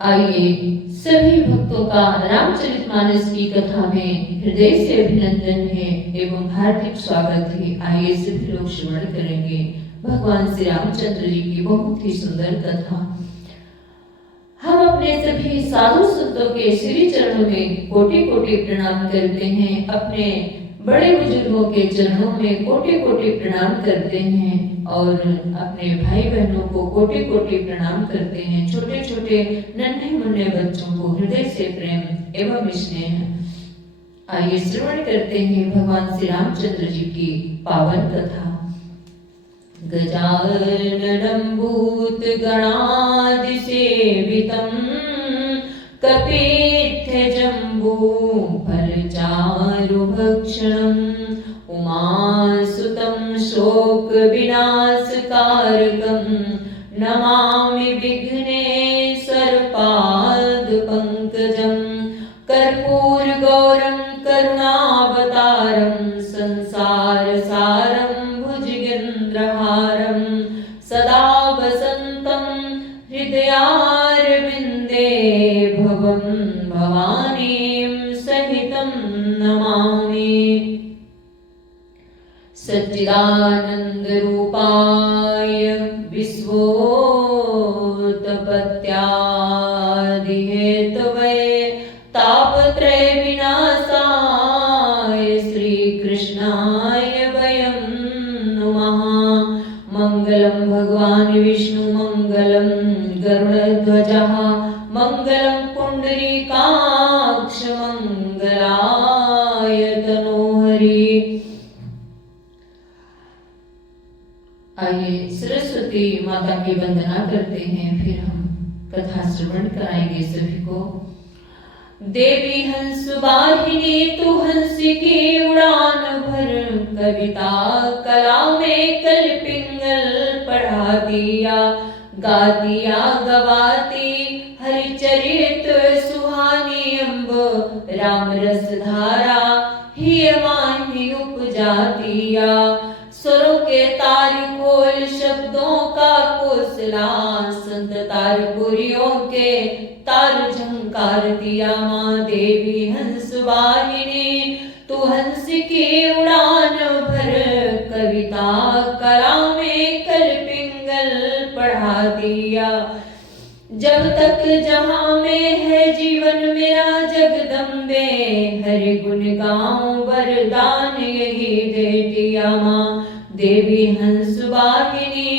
आइए सभी भक्तों का रामचरितमानस की कथा में हृदय से अभिनंदन है एवं हार्दिक स्वागत है। आइए सभी लोग श्रवण करेंगे भगवान श्री रामचंद्र जी की बहुत ही सुंदर कथा। हम अपने सभी साधु संतों के श्री चरणों में कोटि कोटि प्रणाम करते हैं, अपने बड़े बुजुर्गों के चरणों में कोटि कोटि प्रणाम करते हैं और अपने भाई बहनों को कोटि कोटि प्रणाम करते हैं। छोटे छोटे नन्हे मुन्ने बच्चों को हृदय से प्रेम एवं स्नेह। आइए श्रवण करते हैं भगवान श्री रामचंद्र जी की पावन कथा। गजाननं भूत गणादि सेवितं कपित्थ जम्बू फलचारु भक्षणम् उमासुतं शोक विनाशकारकं नमामि विघ्नेश्वर पाद पंकजं कर्पूर गौरं करुणावतारं संसार सारं भुजगेन्द्रहारं सदा वसन्तं हृदयारविन्दे भवं भवानीं सहितं नमामि। सच्चिदानंद रूपाय विश्वोत्पत्त्यादि हेतवे तापत्रय विनाशाय श्री कृष्णाय वयं नमः। मंगलम भगवान विष्णु मंगलम गरुड़ध्वजः मंगलम पुंडरीकाक्ष मंगलाय तनोहरि। आइए सरस्वती माता की वंदना करते हैं, फिर हम कथा श्रवण कराएंगे सभी को। देवी हंस वाहिनी तू हंस की उड़ान भर, कविता कला में कल पिंगल पढ़ा दिया, गा दिया गवाती हरिचरित सुहानी अम्ब, राम रस धारा ही माही उपजा दिया। स्वरों के तार खोल शब्दों का कोसला, संत तारपुरियों के तार झंकार दिया। माँ देवी हंस वाहिनी तू हंस की उड़ान भर, कविता कला में कल पिंगल पढ़ा दिया। जब तक जहाँ में है जीवन मेरा जगदम्बे, हरि गुण गाऊं वरदान यही दे दिया। माँ देवी हंस वाहिनी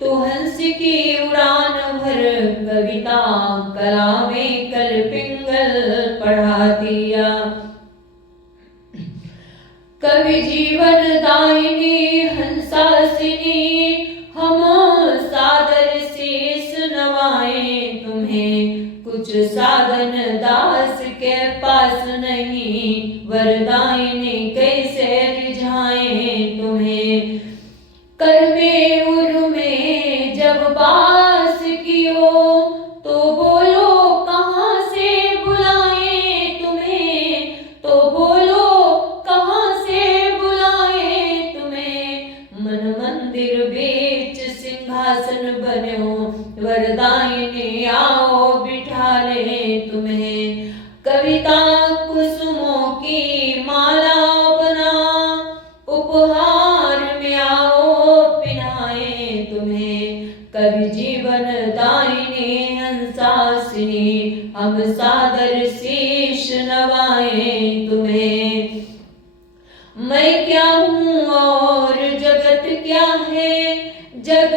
तू हंस की उड़ान भर, कविता कला में कल पिंगल पढ़ा दिया। कवि जीवन दायिनी हंसासिनी हम सादर शीस नवाएं तुम्हें, कुछ साधन दास के पास नहीं, वरदायिनी कैसे रिझाएं तुम्हें। कर में उर में जब बास कियो, तो बोलो कहाँ से बुलाएं तुम्हें, तो बोलो कहाँ से बुलाएं तुम्हें। मन मंदिर बीच सिंहासन बनो, वरदायिनी आओ बिठा ले तुम्हें। कविता कुसुमों की माला बना, उपहार में आओ पिनाए तुम्हें। कवि जीवन दायिनी हंसासिनी हम सादर शीश नवाएं तुम्हें। मैं क्या हूँ और जगत क्या है, जग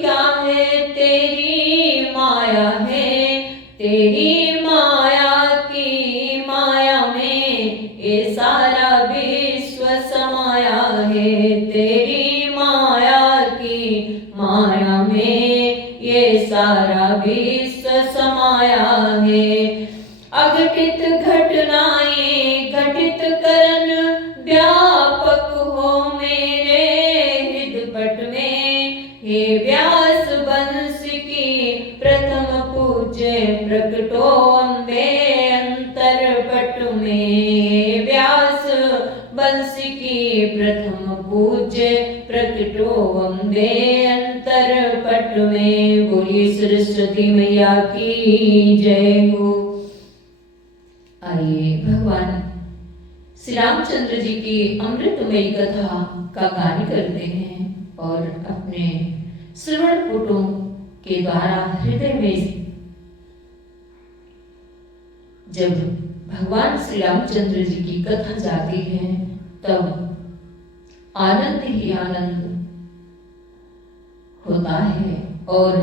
क्या है तेरी माया है। तेरी माया की माया में ये सारा विश्व समाया है। तेरी माया की माया में ये सारा विश्व समाया है। अघटित घटनाएं घटित करन, व्यापक हो मेरे हृदपट में। हे व्यास वंश की प्रथम पूज्य, प्रकटो अम्बे अंतरपट में। व्यास वंश की प्रथम पूज्य, प्रकटो अम्बे अंतरपट में। बोलिए सरस्वती मैया की जय हो। आइए भगवान श्री रामचंद्र जी की अमृतमयी कथा का गान करते हैं और अपने श्रवण पुटों के द्वारा हृदय में जब भगवान श्री रामचंद्र जी की कथा जाती है तब आनंद ही आनंद होता है, और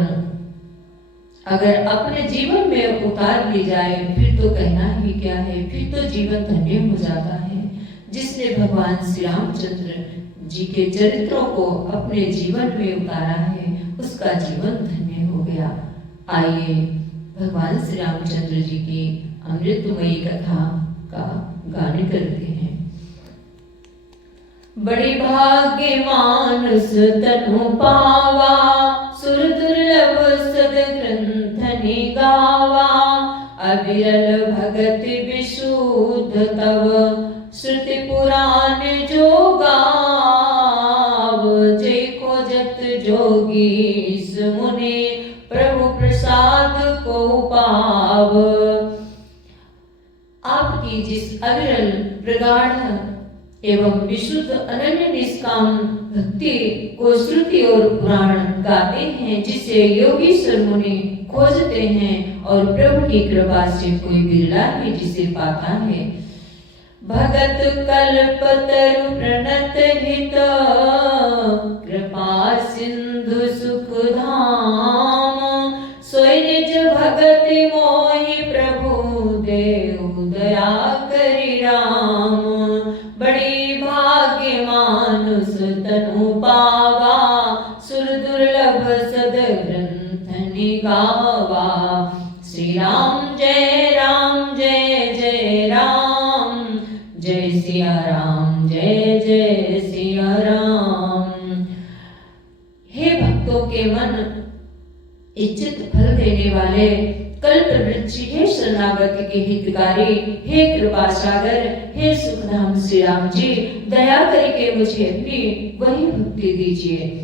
अगर अपने जीवन में उतार ली जाए फिर तो कहना ही क्या है, फिर तो जीवन धन्य हो जाता है। जिसने भगवान श्री रामचंद्र जी के चरित्रों को अपने जीवन में उतारा है उसका जीवन धन्य हो गया। आइए भगवान श्री रामचंद्र जी की अमृतमयी कथा का गान करते हैं। बड़े भाग्य मानुष तनु पावा, सुर दुर्लभ सद ग्रंथ गावा। अविरल भगत विशुद्ध तव, श्रुति पुराण जो गाव। जय खोजत जोगीस मुनि, प्रभु प्रसाद को पाव। आपकी जिस अविरल प्रगाढ़ एवं विशुद्ध अनन्य निष्काम भक्ति को श्रुति और पुराण गाते हैं, जिसे योगीश्वर मुनि खोजते हैं और प्रभु की कृपा से कोई बिरला ही जिसे पाता है। भगत कल्पतरु प्रणत हित, कृपा सिंधु सुख धाम। सोई निज भगत मोहि, प्रभु देव दया करि राम। बड़ी भाग्य मानुष तनु पावा, सुर दुर्लभ सद ग्रंथ गावा। श्री राम जय राम जय जय राम, जय सिया राम जय जय सिया राम। हे भक्तों के मन इच्छित फल देने वाले कल्प वृक्ष, हे शरणागत के हितकारी, हे कृपा सागर, हे सुखधाम श्री राम जी, दया करके मुझे अपनी वही भक्ति दीजिए।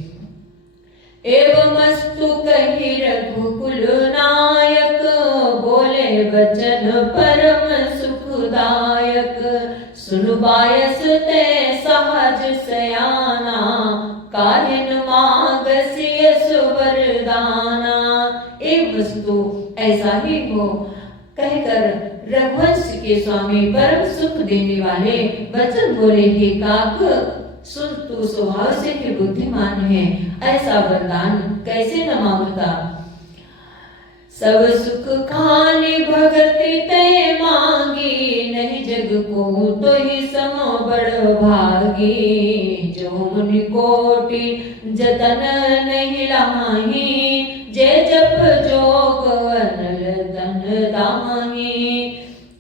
एवं अस्तु कहि रघुकुल नायक, बोले वचन परम सुखदायक। सुनु बायस ते सहज सयाना, काहिन मागसि यस वरदाना। एक वस्तु ऐसा ही हो कहकर रघुवंश के स्वामी परम सुख देने वाले वचन बोले, हे काक सुन, तू स्वभाव से ही बुद्धिमान है, ऐसा वरदान कैसे न मांगता। सब सुख खानी भगति ते मांगी, नहीं जग को तो ही सम बड़ भागी। जो मुनि कोटि जतन नहीं लाही, जय जप जोग अनल धन दाही।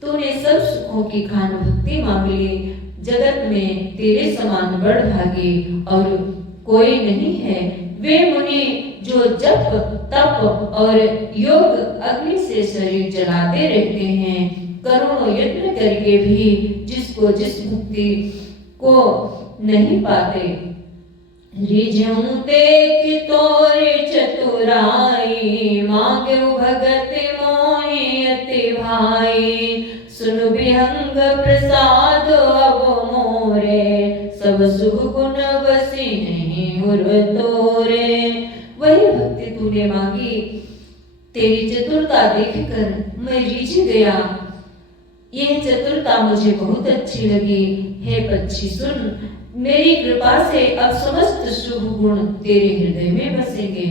तूने सब सुखों की खान भक्ति मांग ली, जगत में तेरे समान बड़ भागी और कोई नहीं है। वे मुनि जो जप तप और योग अग्नि से शरीर जलाते रहते हैं, करोड़ों यत्न करके भी जिसको जिस मुक्ति को नहीं पाते। रिझऊं देख तोरे चतुराई, मांगो भगत मोहि अति भाई। सुन विहंग प्रसाद अब मोरे, सब शुभ गुण बसी नहीं उर तोरे। वही भक्ति तूने मांगी, तेरी चतुरता देखकर मैं रीझ गया। यह चतुरता मुझे बहुत अच्छी लगी। हे पक्षी सुन, मेरी कृपा से अब समस्त शुभ गुण तेरे हृदय में बसेंगे।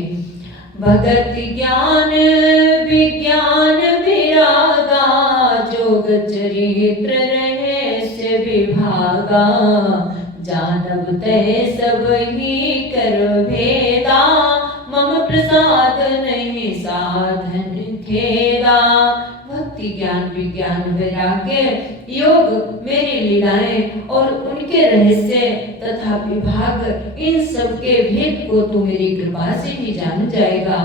भगत ज्ञान विज्ञान विरागा, जोग चरित्र रहस्य विभागा। जानब तय सब ही कर भेदा, मम प्रसाद नहीं साधन खेदा। भक्ति ज्ञान विज्ञान वैराग्य योग मेरी लीलाएं और उनके रहस्य तथा विभाग, इन सब के भेद को तू मेरी कृपा से ही जान जाएगा।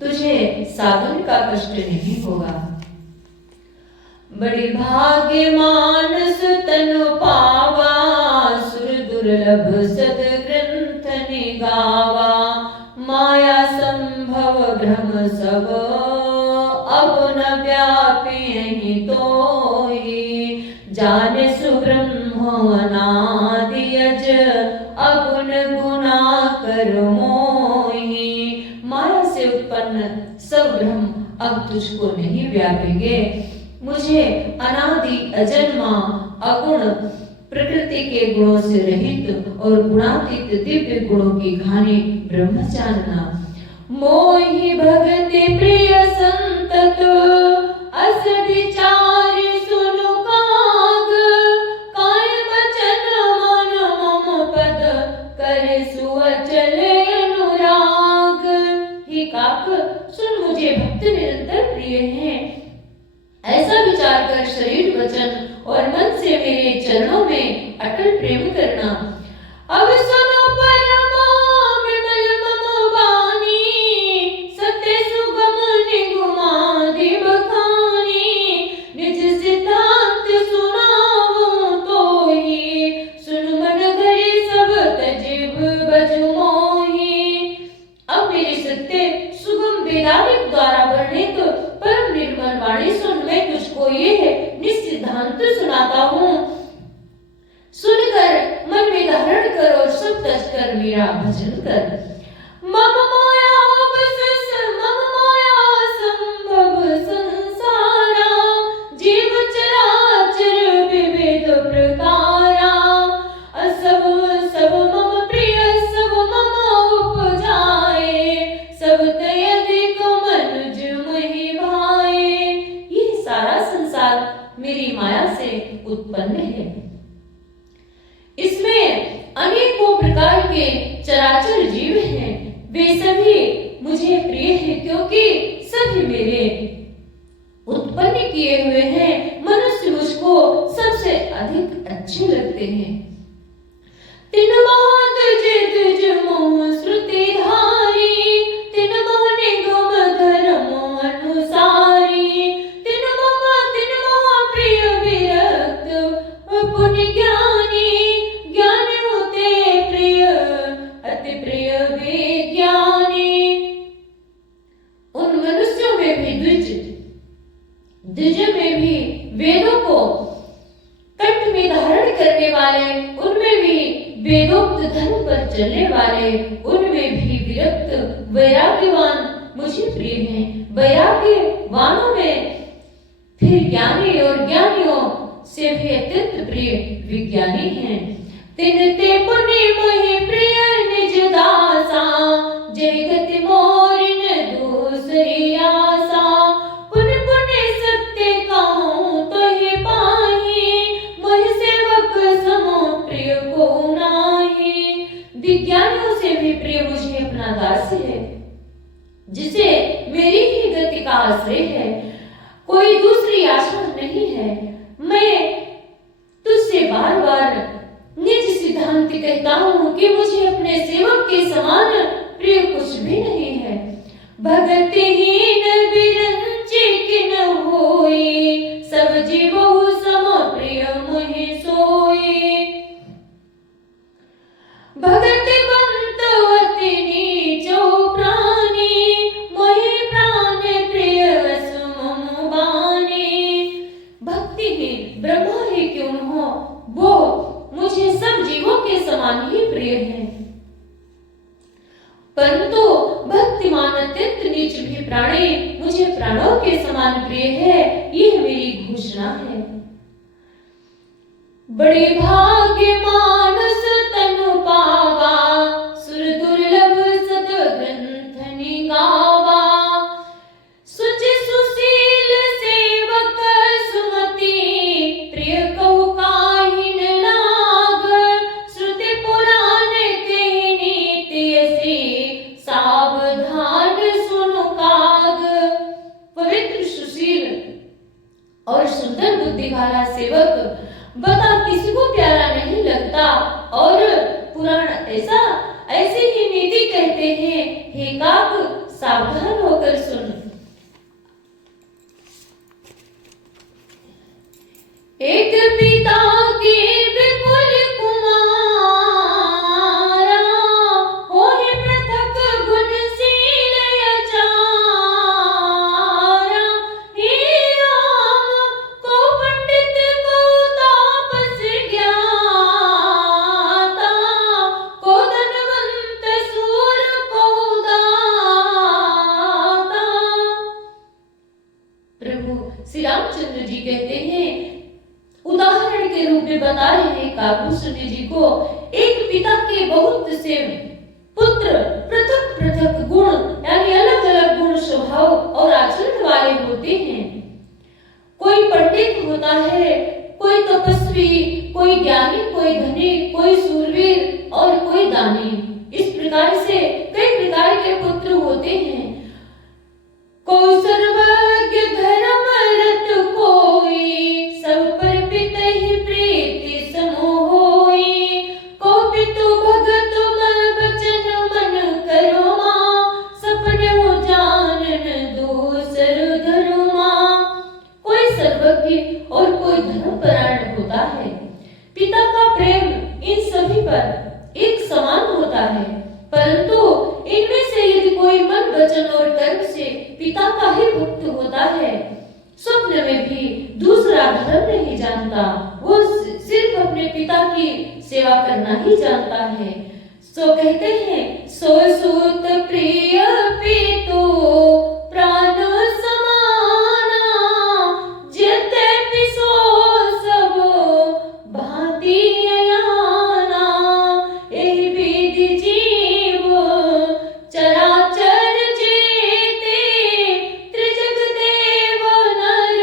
तुझे साधन का कष्ट नहीं होगा। बड़ी भाग्य मानस तनु पावा, सुर दुर्लभ सद ग्रंथ निगावा। माया संभव भ्रम सब अब न व्यापी तोहि जाने सुब्रह्म अनादि अज अगुण गुना कर मोहि। माया से उत्पन्न सब ब्रह्म अब तुझको नहीं व्यापेंगे। मुझे अनादि अजन्मा अगुण प्रकृति के गुणों से रहित और गुणातीत दिव्य गुणों की घानी ब्रह्म जानना। मोहि भगति प्रिय संतत अस विचार सुनु काग काय वचन मन मम पद करे सुअचल अनुराग। हे काक सुन, मुझे भक्त निरंतर प्रिय हैं। ऐसा विचार कर शरीर वचन और मन से मेरे चरणों में अटल प्रेम करना। अब सुनो परमा विमल मम वाणी सत्य सुगम निगुमादि बखानी निज सिद्धांत सुनाऊं तोहि सुन मन धरि सब तजिब बजु मोहि। अब मेरे सत्य सुगम वेदांत द्वारा वर्णित परम निर्मल वाणी सुन, मैं तुझको ये निसिद्धांत सुनाता हूँ। सुनकर मन में धारण कर और सब तज कर मेरा भजन कर। मम माया बसस मम माया संभव संसारा जीव चराचर विविध प्रकारा सब सब मम प्रिय सब मम उपजाए सब तय अधिक मनुज महि भाए। ये सारा संसार मेरी माया से उत्पन्न है। इसमें अनेकों प्रकार के चराचर जीव हैं। वे सभी मुझे प्रिय हैं क्योंकि सभी मेरे उत्पन्न किए हुए हैं। मनुष्य मुझको सबसे अधिक अच्छे लगते हैं। तिन महत जिद मोह श्रुति धारी तिन मोह निगम धर्म अनुसारी तिन मोह प्रिय विरक्त पुण्य ज्ञानी ज्ञान होते प्रिय अति प्रिय विज्ञानी। उन मनुष्यों में भी द्विज में भी वेदों को कंठ में धारण करने वाले, उनमें भी वेदोक्त धर्म पर चलने वाले, उनमें भी विरक्त वैराग्यवान मुझे प्रिय हैं। वैराग्यवानों में फिर ज्ञानी और ज्ञानियों से भी अत्यंत प्रिय विज्ञानी हैं। तिन ते पुनि मोहि प्रिय निज दासा जय गति मोरिन दूसरी आसा पुनि पुनि सत्य कहूँ तो ये पाही मोहि सेवक समो प्रिय को नाही। विज्ञानियों से भी प्रिय मुझे अपना दास है जिसे मेरी ही गति का आश्रय है, कोई दूसरी आशा नहीं है। मैं तुझसे बार बार निज सिद्धांत कहता हूँ कि मुझे अपने सेवक के समान प्रिय कुछ भी नहीं है। भगतिहीन बिरंचिक न होई सब जीवहु सम प्रिय मोहि सोई। भगतिवंत अति नीचो प्राणी मोहि प्राण प्रिय असु मम बानी। भक्तिहीन ब्रह्मा ही क्यों हो, वो मुझे सब जीवों के समान ही प्रिय है। परंतु भक्तिमान अत्यंत नीच भी प्राणी मुझे प्राणों के समान प्रिय है, यह मेरी घोषणा है। बड़े भाग्य मानुष तनु पावा सुर दुर्लभ सद ग्रंथ निगावा सुच सुशील सेवक सुमति प्रिय कहु काहिन लाग श्रुति पुराण कहि नीति ऐसी सावधान सुनु काग। पवित्र सुशील और सुंदर बुद्धि वाला सेवक बता किसी को प्यारा नहीं लगता और पुराण ऐसी ही नीति कहते हैं। हे काक सावधान होकर सुन। एक पिता के विपुल कुमारा होए पृथक गुणशील अचारा प्रभु श्री रामचंद्र जी कहते हैं, उदाहरण के रूप में बता रहे हैं काकभूषण जी को, एक पिता के बहुत से पुत्र पृथक पृथक गुण यानी अलग अलग गुण स्वभाव और आचरण वाले होते हैं। कोई पंडित होता है, कोई तपस्वी, कोई ज्ञानी, कोई धनी, कोई शूरवीर और कोई दानी। इस प्रकार से कई प्रकार के पुत्र होते हैं। कोई सर्वज्ञ धर्म रत कोई, सब पर पितहि प्रीति समोह होई। को पितु भगत मन बचन मन करो माँ, सपने हो जानन दूसर धरो माँ। कोई सर्वज्ञ और कोई धर्मपरायण होता है। पिता का प्रेम इन सभी पर एक समान होता है, परंतु इनमें से यदि कोई मन वचन और कर्म से पिता का ही भक्त होता है, स्वप्न में भी दूसरा धर्म नहीं जानता, वो सिर्फ अपने पिता की सेवा करना ही जानता है। सो कहते हैं, सो सूत प्रिय पितु प्राण समाना, जेते पिसो सब भांति अयाना। एहि विधि जीव चराचर जेते, त्रिजग देव नर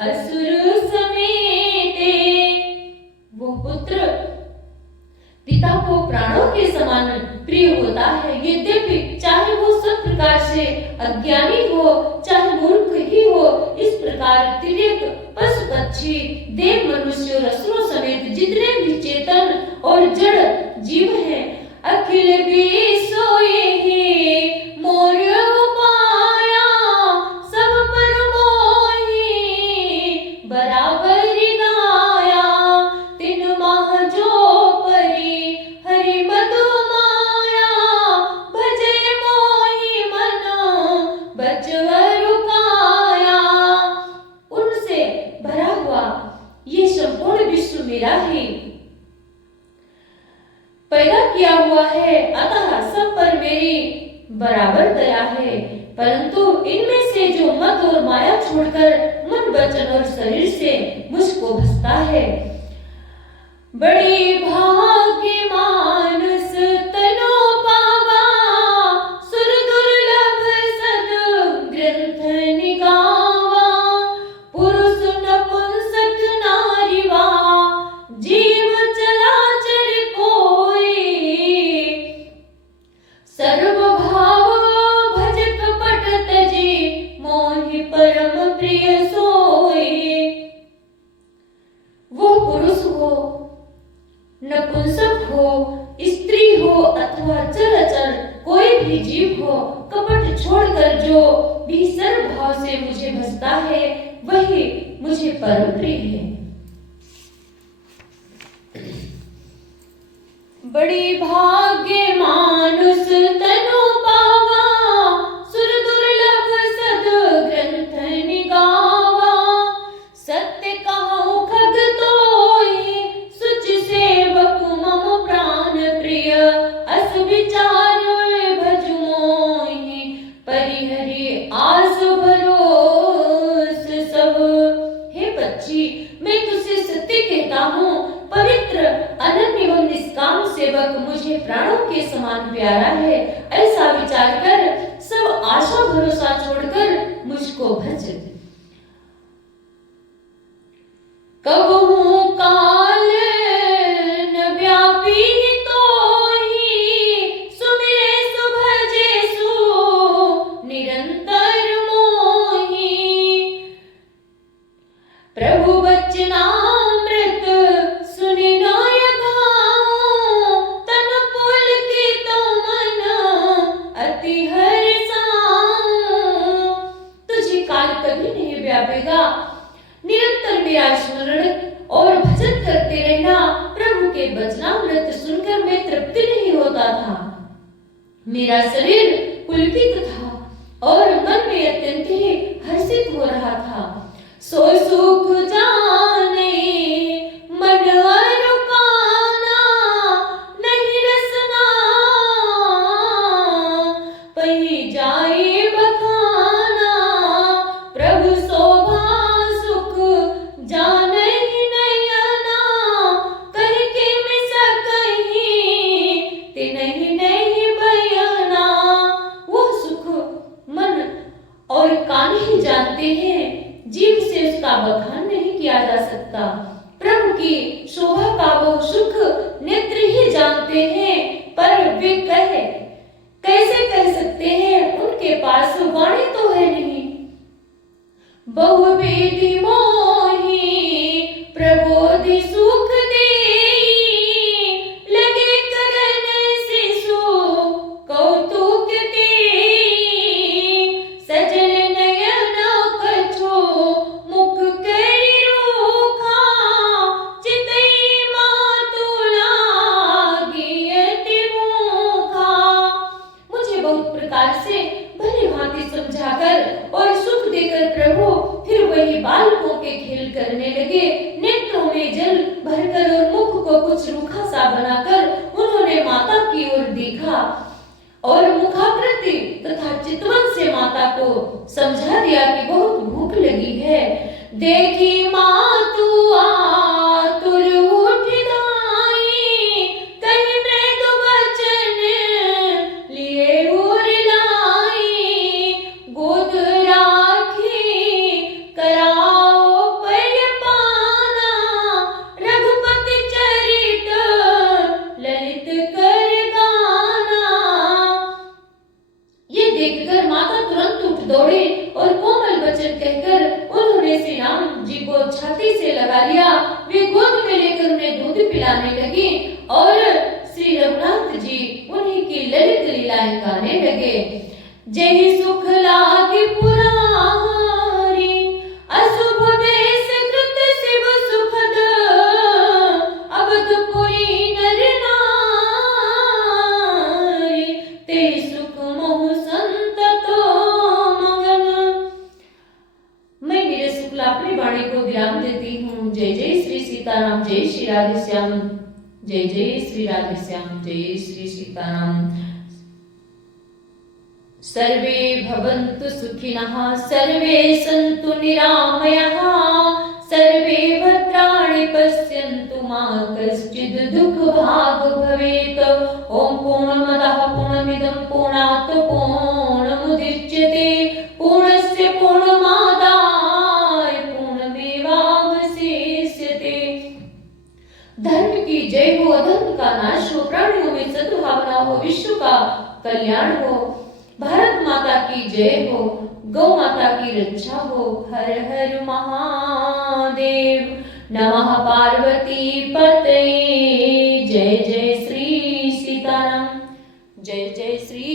असुर समेते। वो पुत्र पिता को प्राणों के समान प्रिय होता है, यद्यपि चाहे वो सब प्रकार से अज्ञानी हो, चाहे मूर्ख ही हो। इस प्रकार तिर्यक, पशु पक्षी, देव, मनुष्य और असुरों समेत जितने भी चेतन और जड़ जीव हैं, अखिल विश्व यही मोर उपाया, सब पर मोहि बराबर दाया। तिन माह जो परी हरि मधु माया, भजय मोहि मन बचवर काया। उनसे भरा हुआ ये संपूर्ण विश्व मेरा ही पैदा किया हुआ है, अतः सब पर मेरी बराबर दया है। परंतु इनमें से जो मद और माया छोड़कर मन वचन और शरीर से मुझको भसता है, बड़ी भाग्य मानुष तनो पावा, सुर दुर्लभ सद ग्रंथ निगावा। पुरुष नपुंसक नारीवा, जीव चराचर कोई, सर्व भाव भज कपट तजी, मोहि परम प्रिय सोई। वो पुरुष हो, नपुंसक हो, स्त्री हो अथवा चराचर कोई भी जीव हो, कपट छोड़कर जो भी सर्व भाव से मुझे भजता है, वही मुझे परम प्रिय है। बड़ी भाग्य मानुष तनु पावा, सुर दुर्लभ सद ग्रंथ निगावा। सत्य कहूँ खग तोहि, सुच सेवक मम प्राण प्रिय, अस विचार भज मोहि परिहरि आस भरोस सब। हे बच्ची, मैं तुझसे सत्य कहता हूँ, पवित्र अनन्य एवं निष्काम सेवक मुझे प्राणों के समान प्यारा है। ऐसा विचार कर सब आशा भरोसा छोड़कर मुझको भज। कबहू काल न व्यापी तोहि, सुमिरे सुभजे सु निरंतर मोहि। प्रभु वचनामृत सुनि नाय गाऊं, तन पुलकित मन अति हर्षाऊं। तुझे काल कभी नहीं व्यापेगा, निरंतर मेरा स्मरण और भजन करते रहना। प्रभु के वचनामृत सुनकर मैं तृप्ति नहीं होता था, मेरा शरीर पुलकित था और मन में अत्यंत ही हर्षित हो रहा था। सो सुख जाने मन अरुकाना, नहीं रसना पही जाए बखाना। प्रभु और कान ही जानते हैं, जीभ से उसका बखान नहीं किया जा सकता। प्रभु की शोभा का वो सुख नेत्र ही जानते हैं, पर वे कैसे कह सकते हैं, उनके पास वाणी तो है नहीं। बहुवेदी मोही प्रबोधि सुख देई, लगे करन शिशु कौतुक तेई, सजन नयन कछो मुख करि रूखा, चितई मातु लागी अति भूखा। मुझे बहुत प्रकार से भली भांति समझाकर और सुख देकर प्रभु फिर वही बालकों के खेल करने लगे। नेत्रों में जल भरकर और मुख को कुछ रूखा सा बनाकर उन्होंने माता की ओर देखा और मुखाकृति तथा चितवन से माता को समझा दिया कि बहुत भूख लगी है। देखी मातु आतुर उठ धाई, कहीं मृदु वचन लिए उर लाई, गोद राखी कराओ पय पाना, रघुपति चरित ललित कर गाना। ये देखकर माता तुरंत उठ दौड़े और कोमल वचन कहकर उन्होंने श्री राम जी को छाती से लगा लिया। वे गोद में लेकर उन्हें दूध पिलाने लगे और श्री रघुनाथ जी उन्हीं की ललित लीलाएं गाने लगे। जय सुख लागे पुरारी, अशुभ वेश कृत शिव सुखद, अवधपुरी नर नारी, ते सुख मोह संततो मगन। मैं मेरे शुक्ला अपनी वाणी को विराम देती हूँ। जय जय श्री सीताराम, जय श्री राधे श्याम, जय जय श्री राधे श्याम, जय श्री सीताराम। सर्वे भवन्तु सुखिनः, सर्वे सन्तु निरामयाः, सर्वे भद्राणि पश्यन्तु मा कश्चित् दुःखभाग् भवेत्। ॐ पूर्णमदः पूर्णमिदं पूर्णात् पूर्णमुदच्यते, पूर्णस्य पूर्णमादाय पूर्णमेवावशिष्यते। धर्म की जय हो, अधर्म का नाश हो, प्राणियों में सद्भावना हो, विश्व का कल्याण हो। भारत माता की जय हो, गौ माता की रक्षा हो। हर हर महादेव, नमः पार्वती पतये। जय जय श्री सीताराम, जय जय श्री